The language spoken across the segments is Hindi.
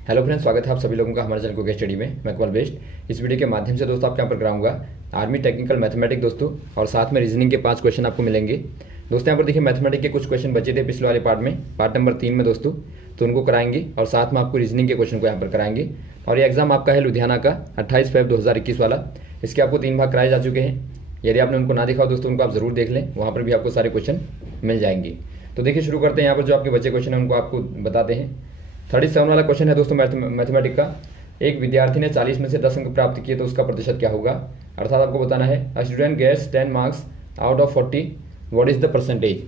हेलो फ्रेंड्स, स्वागत है आप सभी लोगों का हमारे चैनल कुकिंग स्टडी में। मैं कमल बेस्ट। इस वीडियो के माध्यम से दोस्तों आपके यहाँ पर कराऊंगा आर्मी टेक्निकल मैथमेटिक्स दोस्तों, और साथ में रीजनिंग के 5 क्वेश्चन आपको मिलेंगे दोस्तों। यहाँ पर देखिए मैथमेटिक्स के कुछ क्वेश्चन बचे थे पिछले वाले पार्ट में, पार्ट नंबर 3 में दोस्तों, तो उनको कराएंगे और साथ में आपको रीजनिंग के क्वेश्चन को यहाँ पर कराएंगे। और ये एग्जाम आपका है लुधियाना का 28 फेब 2021 वाला। इसके आपको 3 भाग कराए जा चुके हैं। यदि आपने उनको ना देखा हो दोस्तों, उनको आप जरूर देख लें, वहाँ पर भी आपको सारे क्वेश्चन मिल जाएंगे। तो देखिए शुरू करते हैं। यहाँ पर जो आपके बच्चे क्वेश्चन है उनको आपको बताते हैं। 37 वाला क्वेश्चन है दोस्तों मैथमेटिक्स का। एक विद्यार्थी ने 40 में से 10 अंक प्राप्त किए तो उसका प्रतिशत क्या होगा। अर्थात आपको बताना है a student gets 10 marks out of 40, what is the percentage.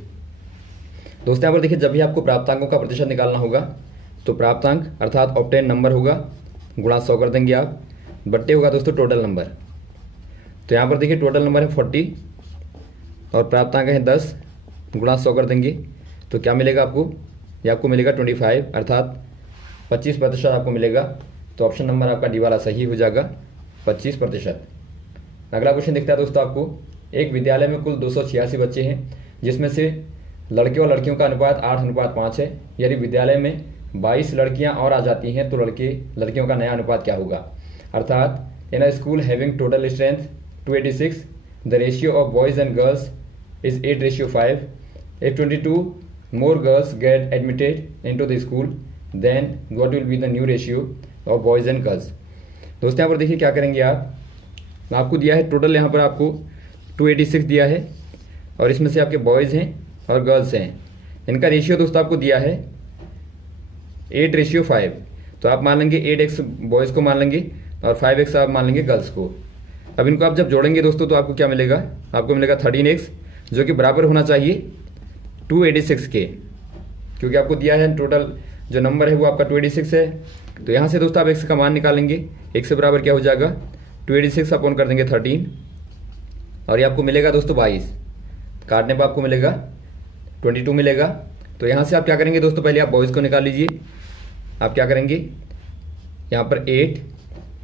दोस्तों यहाँ पर देखिए जब भी आपको प्राप्तांकों का प्रतिशत निकालना होगा तो प्राप्तांक अर्थात ऑब्टेन नंबर होगा, गुणा 100 कर देंगे आप, बट्टे होगा दोस्तों टोटल नंबर। तो यहाँ पर देखिए टोटल नंबर है 40 और प्राप्तांक है 10, गुणा 100 कर देंगे तो क्या मिलेगा आपको, ये आपको मिलेगा 25, अर्थात 25% आपको मिलेगा। तो ऑप्शन नंबर आपका डी वाला सही हो जाएगा, 25%। अगला क्वेश्चन दिखता है दोस्तों आपको। एक विद्यालय में कुल 286 बच्चे हैं, जिसमें से लड़के और लड़कियों का अनुपात 8:5 है। यदि विद्यालय में 22 लड़कियां और आ जाती हैं तो लड़कियों का नया अनुपात क्या होगा। अर्थात in a school having total strength 286, the ratio of boys and girls is 8:5। If 22 more girls get admitted into the school, then what will be the new ratio of boys and girls। दोस्तों यहाँ पर देखिए क्या करेंगे आपको दिया है टोटल, यहाँ पर आपको 286 दिया है और इसमें से आपके बॉयज़ हैं और गर्ल्स हैं। इनका रेशियो दोस्तों आपको दिया है 8:5। तो आप मान लेंगे 8x बॉयज़ को मान लेंगे और 5x आप मान लेंगे गर्ल्स को। अब इनको आप जब जोड़ेंगे दोस्तों तो आपको क्या मिलेगा, आपको मिलेगा 13x, जो कि बराबर होना चाहिए 286 के, क्योंकि आपको दिया है टोटल जो नंबर है वो आपका 286 है। तो यहाँ से दोस्तों आप x का मान निकालेंगे, x से बराबर क्या हो जाएगा 286 अपॉन कर देंगे 13, और ये आपको मिलेगा दोस्तों 22। काटने पर आपको मिलेगा 22 मिलेगा। तो यहाँ से आप क्या करेंगे दोस्तों, पहले आप बॉयज़ को निकाल लीजिए। आप क्या करेंगे, यहाँ पर 8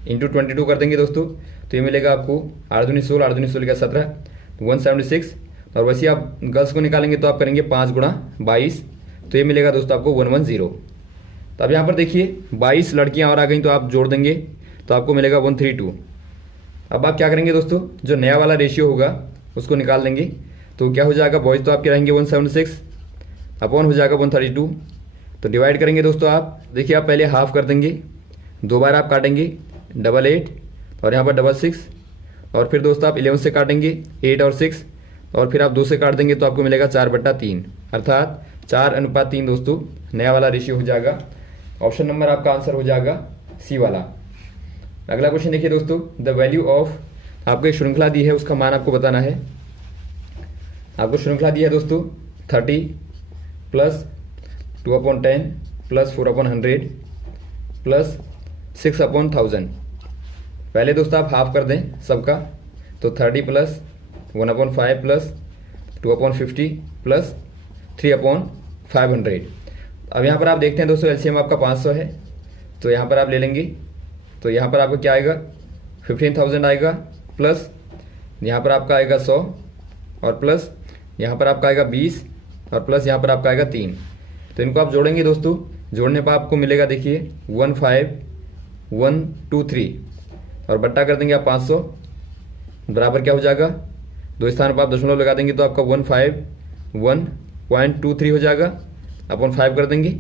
× 22 कर देंगे दोस्तों, तो ये मिलेगा आपको 8 दूनी 16, 8 दूनी 16 का 17, 176। और वैसे आप गर्ल्स को निकालेंगे तो आप करेंगे 5 × 22, तो ये मिलेगा दोस्तों आपको 110। तो अब यहाँ पर देखिए 22 लड़कियाँ और आ गई तो आप जोड़ देंगे तो आपको मिलेगा 132। अब आप क्या करेंगे दोस्तों, जो नया वाला रेशियो होगा उसको निकाल देंगे। तो क्या हो जाएगा, बॉयज़ तो आपके रहेंगे 176 अपॉन हो जाएगा 132। तो डिवाइड करेंगे दोस्तों आप, देखिए आप पहले हाफ कर देंगे, 2 बार आप काटेंगे 88 और यहाँ पर 66, और फिर दोस्तों आप 11 से काटेंगे 8 और 6, और फिर आप 2 से काट देंगे तो आपको मिलेगा 4/3, अर्थात 4:3 दोस्तों नया वाला रेशियो हो जाएगा। ऑप्शन नंबर आपका आंसर हो जाएगा सी वाला। अगला क्वेश्चन देखिए दोस्तों, द वैल्यू ऑफ, आपको एक श्रृंखला दी है उसका मान आपको बताना है। आपको श्रृंखला दी है दोस्तों 30 + 2/10 + 4/100 + 6/1000। पहले दोस्तों आप हाफ कर दें सबका, तो 30 + 1/5 + 2/50 + 3/500। अब यहाँ पर आप देखते हैं दोस्तों एलसीएम आपका 500 है, तो यहाँ पर आप ले लेंगे। तो यहाँ पर आपका क्या आएगा 15,000 आएगा, प्लस यहाँ पर आपका आएगा 100, और प्लस यहाँ पर आपका आएगा 20, और प्लस यहाँ पर आपका आएगा 3। तो इनको आप जोड़ेंगे दोस्तों, जोड़ने पर आपको मिलेगा देखिए 15,123, और बट्टा कर देंगे आप 500, बराबर क्या हो जाएगा, 2 स्थान पर आप दशमलव लगा देंगे तो आपका 151.23 हो जाएगा, अपन 5 कर देंगे,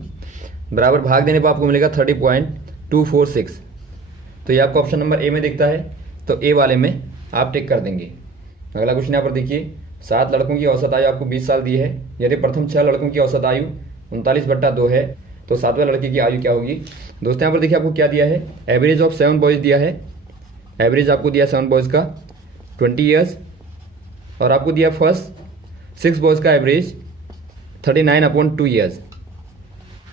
बराबर भाग देने पर आपको मिलेगा 30.246। तो ये आपको ऑप्शन नंबर ए में दिखता है, तो ए वाले में आप टिक कर देंगे। अगला क्वेश्चन यहाँ पर देखिए, 7 लड़कों की औसत आयु आपको 20 साल दी है। यदि प्रथम 6 लड़कों की औसत आयु 39/2 है तो 7वें लड़के की आयु क्या होगी। दोस्तों यहाँ पर देखिए आपको क्या दिया है, एवरेज ऑफ 7 बॉयज़ दिया है। एवरेज आपको दिया 7 बॉयज़ का 20 ईयर्स, और आपको दिया फर्स्ट 6 बॉयज़ का एवरेज 39/2 ईयर्स।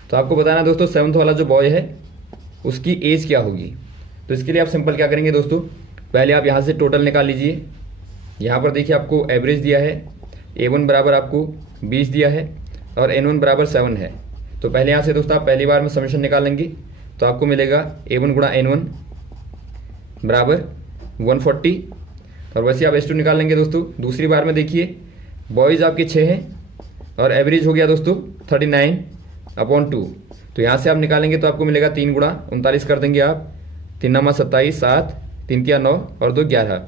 तो आपको बताना दोस्तों 7th वाला जो बॉय है उसकी एज क्या होगी। तो इसके लिए आप सिंपल क्या करेंगे दोस्तों, पहले आप यहाँ से टोटल निकाल लीजिए। यहाँ पर देखिए आपको एवरेज दिया है, A1 बराबर आपको 20 दिया है और N1 बराबर 7 है। तो पहले यहाँ से दोस्तों आप पहली बार में समेशन निकाल लेंगे तो आपको मिलेगा A1 × N1 बराबर 140, और वैसे आप S2 निकाल लेंगे दोस्तों। दूसरी बार में देखिए बॉयज़ आपके 6 हैं और एवरेज हो गया दोस्तों 39/2, तो यहाँ से आप निकालेंगे तो आपको मिलेगा 3 गुणा 39 कर देंगे आप, 3 9 27, 7 3 3 9 और 2 11।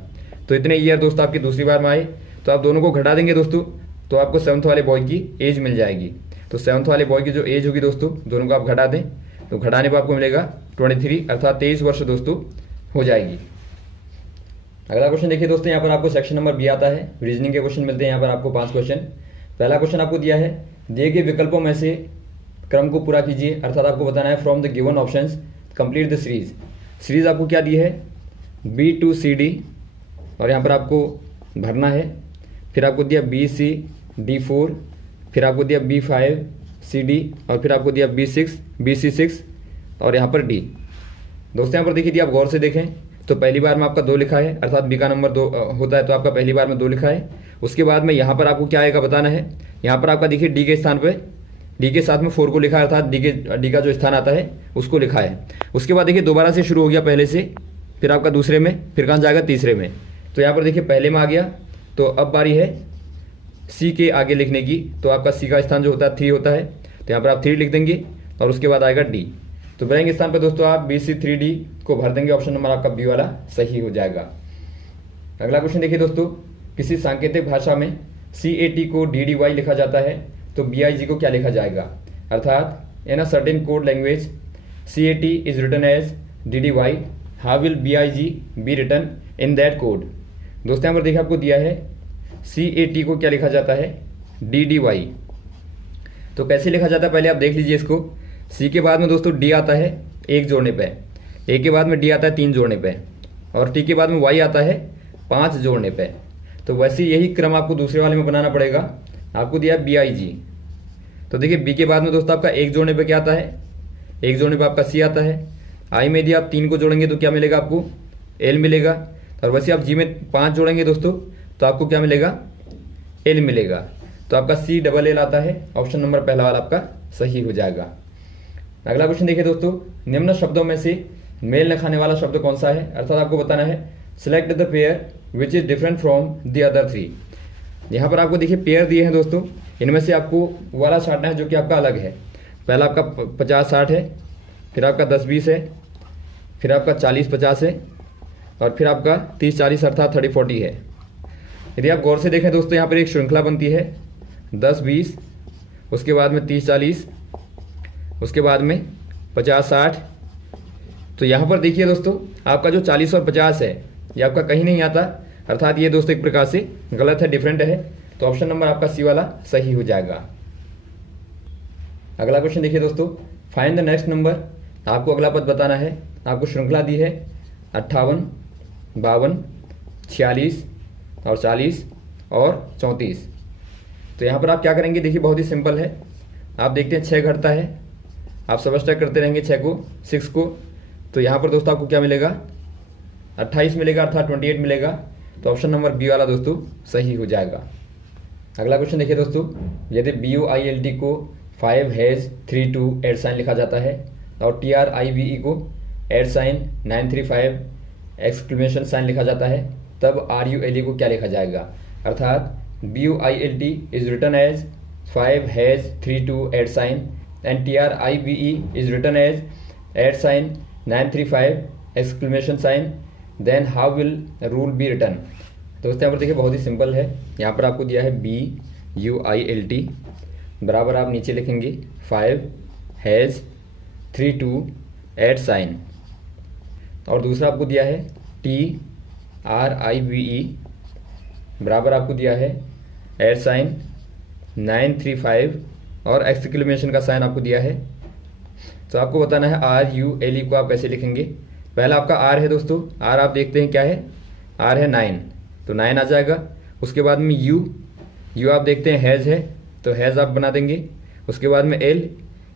तो इतने ईयर दोस्तों आपकी दूसरी बार में आए। तो आप दोनों को घटा देंगे दोस्तों, तो आपको 7th वाले बॉय की एज मिल जाएगी। तो 7th वाले बॉय की जो एज होगी दोस्तों, दोनों को आप घटा दें तो घटाने पर आपको मिलेगा 23, अर्थात 23 वर्ष दोस्तों हो जाएगी। अगला क्वेश्चन देखिए दोस्तों, यहाँ पर आपको सेक्शन नंबर बी आता है। रीजनिंग के क्वेश्चन मिलते हैं यहाँ पर आपको 5 क्वेश्चन। पहला क्वेश्चन आपको दिया है, दिए गए विकल्पों में से क्रम को पूरा कीजिए, अर्थात आपको बताना है from the given options complete the series. Series आपको क्या दी है, B to CD, और यहाँ पर आपको भरना है। फिर आपको दिया BC D4, फिर आपको दिया B5 CD, और फिर आपको दिया B6 BC6 और यहाँ पर D। दोस्तों यहाँ पर देखिए दिया, आप गौर से देखें तो पहली बार में आपका 2 लिखा है, अर्थात बी का नंबर 2 होता है, तो आपका पहली बार में 2 लिखा है। उसके बाद में यहाँ पर आपको क्या आएगा बताना है। यहाँ पर आपका देखिए डी के स्थान पे, डी के साथ में 4 को लिखा है, अर्थात डी का जो स्थान आता है उसको लिखा है। उसके बाद देखिए दोबारा से शुरू हो गया पहले से, फिर आपका दूसरे में, फिर कहाँ जाएगा तीसरे में। तो यहाँ पर देखिए पहले में आ गया, तो अब बारी है सी के आगे लिखने की। तो आपका सी का स्थान जो होता है 3 होता है, तो यहाँ पर आप 3 लिख देंगे और उसके बाद आएगा डी। तो बनेंगे स्थान पर दोस्तों आप BC3D को भर देंगे, ऑप्शन नंबर आपका बी वाला सही हो जाएगा। अगला क्वेश्चन देखिए दोस्तों, किसी सांकेतिक भाषा में CAT को DDY लिखा जाता है, तो BIG को क्या लिखा जाएगा, अर्थात in a certain code language CAT is written as DDY, how will BIG be written in that code. दोस्तों यहाँ पर देखिए आपको दिया है CAT को क्या लिखा जाता है, DDY। तो कैसे लिखा जाता है पहले आप देख लीजिए इसको। सी के बाद में दोस्तों डी आता है 1 जोड़ने पे, ए के बाद में डी आता है 3 जोड़ने पे, और टी के बाद में वाई आता है 5 जोड़ने पे। तो वैसे यही क्रम आपको दूसरे वाले में बनाना पड़ेगा। आपको दिया BIG, तो देखिए बी के बाद में दोस्तों आपका 1 जोड़ने पे क्या आता है, 1 जोड़ने पे आपका सी आता है। आई में यदि आप 3 को जोड़ेंगे तो क्या मिलेगा आपको, एल मिलेगा। और वैसे आप जी में 5 जोड़ेंगे दोस्तों तो आपको क्या मिलेगा, एल मिलेगा। तो आपका CLL आता है, ऑप्शन नंबर पहला वाला आपका सही हो जाएगा। अगला क्वेश्चन देखिए दोस्तों, निम्न शब्दों में से मेल न खाने वाला शब्द कौन सा है, अर्थात आपको बताना है select the pair which is different from the other 3। यहाँ पर आपको देखिए पेयर दिए हैं दोस्तों, इनमें से आपको वाला छांटना है जो कि आपका अलग है। पहला आपका 50-60 है, फिर आपका 10-20 है, फिर आपका 40-50 है, और फिर आपका 30-40 अर्थात 30-40 है। यदि आप गौर से देखें दोस्तों, यहाँ पर एक श्रृंखला बनती है 10-20, उसके बाद में 30-40, उसके बाद में 50-60। तो यहाँ पर देखिए दोस्तों आपका जो 40 और 50 है ये आपका कहीं नहीं आता, अर्थात ये दोस्तों एक प्रकार से गलत है, डिफरेंट है। तो ऑप्शन नंबर आपका सी वाला सही हो जाएगा। अगला क्वेश्चन देखिए दोस्तों, फाइंड द नेक्स्ट नंबर। आपको अगला पद बताना है। आपको श्रृंखला दी है 58, 52, 46 और 40 और 34। तो यहाँ पर आप क्या करेंगे, देखिए बहुत ही सिंपल है। आप देखते हैं 6 घटता है, आप सबस्ट्रैक्ट करते रहेंगे 6 को 6 को। तो यहाँ पर दोस्तों आपको क्या मिलेगा, 28 मिलेगा, अर्थात 28 मिलेगा। तो ऑप्शन नंबर बी वाला दोस्तों सही हो जाएगा। अगला क्वेश्चन देखिए दोस्तों, यदि BUILT को 5 हैज़ 3 2 एड साइन लिखा जाता है और TRIVE को एड साइन 935 एक्सक्लेमेशन साइन लिखा जाता है, तब RULE को क्या लिखा जाएगा, अर्थात BUILT is written as 5 has 3 2 add sign and TRIVE is written as add sign 935 exclamation sign, then how will rule be written। दोस्तों यहाँ पर देखिए बहुत ही सिंपल है। यहाँ पर आपको दिया है BUILT बराबर आप नीचे लिखेंगे 5 हैज़ 3 2 एड साइन, और दूसरा आपको दिया है TRIVE बराबर आपको दिया है एड साइन 935 और एक्सक्लेमेशन का साइन आपको दिया है। तो आपको बताना है RULE को आप कैसे लिखेंगे। पहला आपका R है दोस्तों, R आप देखते हैं क्या है, R है 9, तो 9 आ जाएगा। उसके बाद में U आप देखते हैं हैज़ है, तो हैज़ आप बना देंगे। उसके बाद में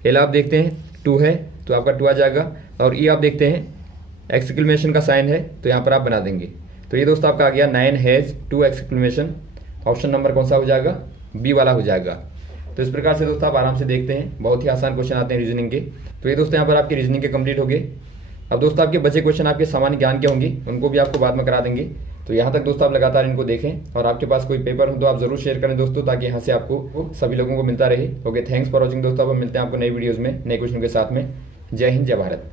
L आप देखते हैं 2 है, तो आपका 2 आ जाएगा। और E आप देखते हैं एक्सक्लेमेशन का साइन है, तो यहाँ पर आप बना देंगे। तो ये दोस्तों आपका आ गया 9 हैज़ 2 एक्सक्लेमेशन। ऑप्शन नंबर कौन सा हो जाएगा, बी वाला हो जाएगा। तो इस प्रकार से दोस्तों आप आराम से देखते हैं, बहुत ही आसान क्वेश्चन आते हैं रीजनिंग के। तो ये दोस्तों यहाँ पर आपके रीजनिंग के कंप्लीट हो गए। अब दोस्तों आपके बचे क्वेश्चन आपके सामान्य ज्ञान के होंगे, उनको भी आपको बाद में करा देंगे। तो तो यहाँ तक दोस्तों आप लगातार इनको देखें और आपके पास कोई पेपर हो तो आप जरूर शेयर करें दोस्तों, ताकि यहाँ से आपको सभी लोगों को मिलता रहे। ओके, थैंक्स फॉर वॉचिंग दोस्तों। अब हम मिलते हैं आपको नई वीडियोज़ में नए क्वेश्चन के साथ में। जय हिंद, जय भारत।